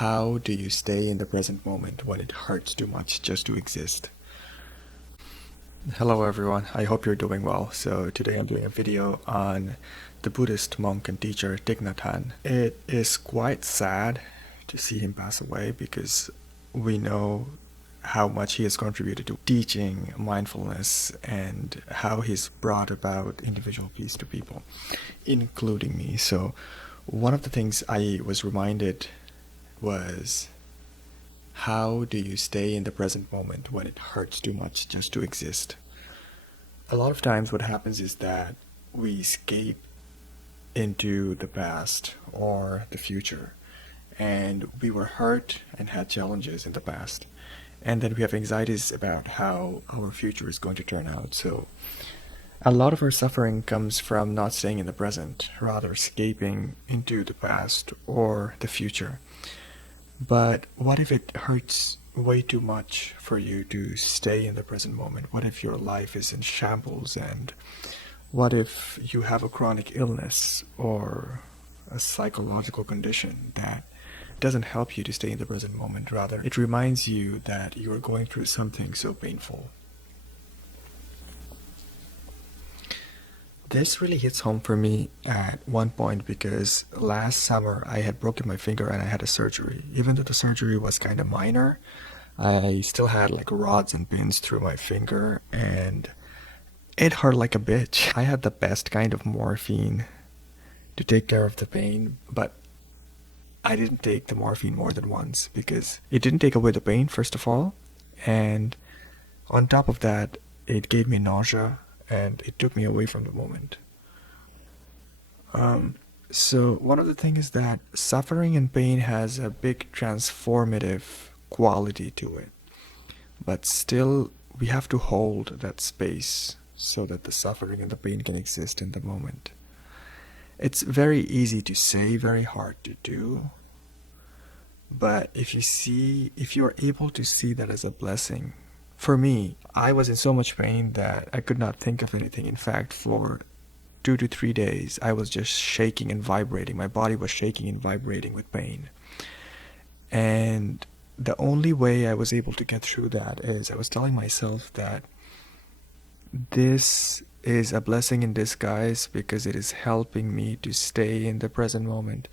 How do you stay in the present moment when it hurts too much just to exist? Hello everyone, I hope you're doing well. So today I'm doing a video on the Buddhist monk and teacher Thich Nhat Hanh. It is quite sad to see him pass away because we know how much he has contributed to teaching mindfulness and how he's brought about individual peace to people, including me. So one of the things I was reminded was, how do you stay in the present moment when it hurts too much just to exist? A lot of times what happens is that we escape into the past or the future, and we were hurt and had challenges in the past, and then we have anxieties about how our future is going to turn out. So a lot of our suffering comes from not staying in the present, rather escaping into the past or the future. But what if it hurts way too much for you to stay in the present moment? What if your life is in shambles? And what if you have a chronic illness or a psychological condition that doesn't help you to stay in the present moment? Rather, it reminds you that you are going through something so painful. This really hits home for me at one point because last summer I had broken my finger and I had a surgery. Even though the surgery was kind of minor, I still had like rods and pins through my finger and it hurt like a bitch. I had the best kind of morphine to take care of the pain, but I didn't take the morphine more than once because it didn't take away the pain, first of all, and on top of that, it gave me nausea and it took me away from the moment. So one of the things is that suffering and pain has a big transformative quality to it, but still we have to hold that space so that the suffering and the pain can exist in the moment. It's very easy to say, very hard to do, but if you are able to see that as a blessing. For me, I was in so much pain that I could not think of anything. In fact, for 2 to 3 days, I was just shaking and vibrating. My body was shaking and vibrating with pain. And the only way I was able to get through that is I was telling myself that this is a blessing in disguise because it is helping me to stay in the present moment.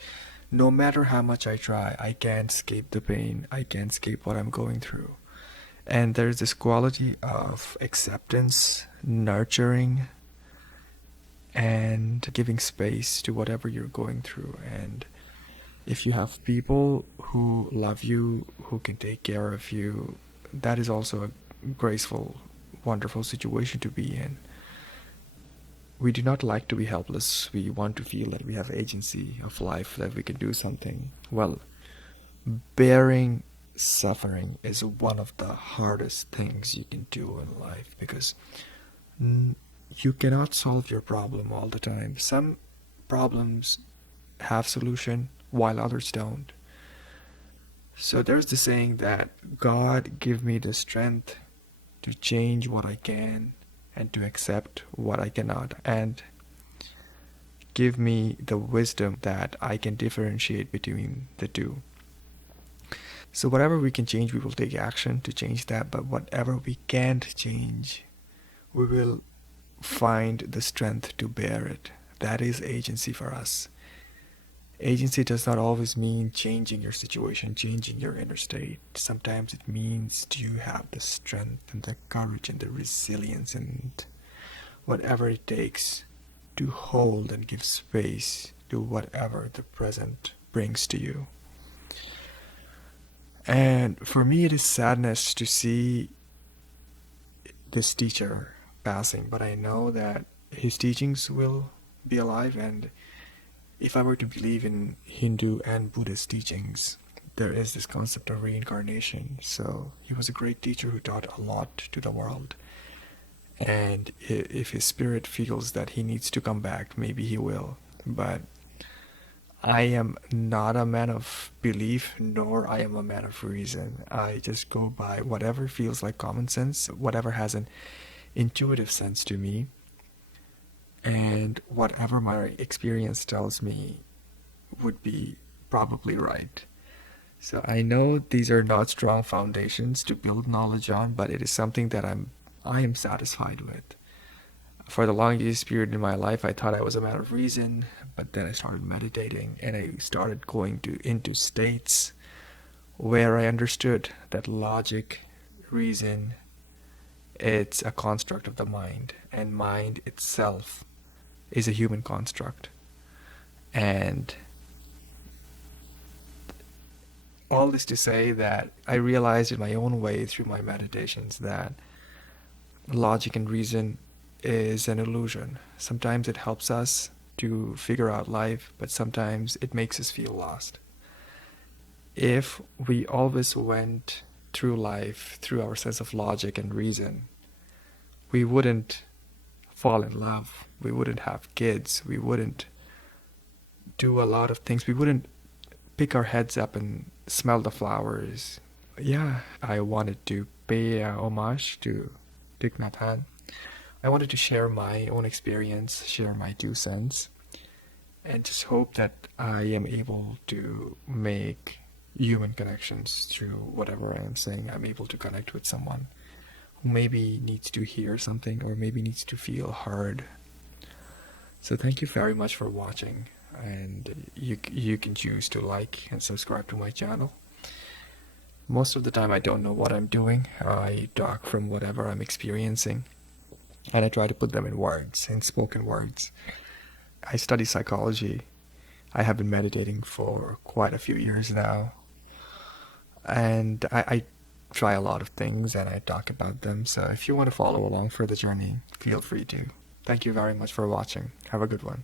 No matter how much I try, I can't escape the pain. I can't escape what I'm going through. And there's this quality of acceptance, nurturing, and giving space to whatever you're going through. And if you have people who love you, who can take care of you, that is also a graceful, wonderful situation to be in. We do not like to be helpless. We want to feel that we have agency of life, that we can do something. Well, bearing suffering is one of the hardest things you can do in life because you cannot solve your problem all the time. Some problems have solution while others don't. So there's the saying that God give me the strength to change what I can and to accept what I cannot, and give me the wisdom that I can differentiate between the two. So whatever we can change, we will take action to change that, but whatever we can't change, we will find the strength to bear it. That is agency for us. Agency does not always mean changing your situation, changing your inner state. Sometimes it means, do you have the strength and the courage and the resilience and whatever it takes to hold and give space to whatever the present brings to you. And for me, it is sadness to see this teacher passing, but I know that his teachings will be alive, and if I were to believe in Hindu and Buddhist teachings, there is this concept of reincarnation. So he was a great teacher who taught a lot to the world. And if his spirit feels that he needs to come back, maybe he will. But I am not a man of belief, nor I am a man of reason. I just go by whatever feels like common sense, whatever has an intuitive sense to me, and whatever my experience tells me would be probably right. So I know these are not strong foundations to build knowledge on, but it is something that I am satisfied with. For the longest period in my life, I thought I was a man of reason, but then I started meditating and I started going to into states where I understood that logic, reason, it's a construct of the mind, and mind itself is a human construct. And all this to say that I realized in my own way through my meditations that logic and reason is an illusion. Sometimes it helps us to figure out life, but sometimes it makes us feel lost. If we always went through life through our sense of logic and reason, we wouldn't fall in love, we wouldn't have kids, we wouldn't do a lot of things, we wouldn't pick our heads up and smell the flowers. Yeah, I wanted to pay homage to Thich Nhat Hanh. I wanted to share my own experience, share my 2 cents, and just hope that I am able to make human connections through whatever I am saying. I'm able to connect with someone who maybe needs to hear something or maybe needs to feel heard. So thank you very much for watching, and you can choose to like and subscribe to my channel. Most of the time I don't know what I'm doing. I talk from whatever I'm experiencing and I try to put them in words, in spoken words. I study psychology. I have been meditating for quite a few years now. And I try a lot of things and I talk about them. So if you want to follow along for the journey, feel free to. Thank you very much for watching. Have a good one.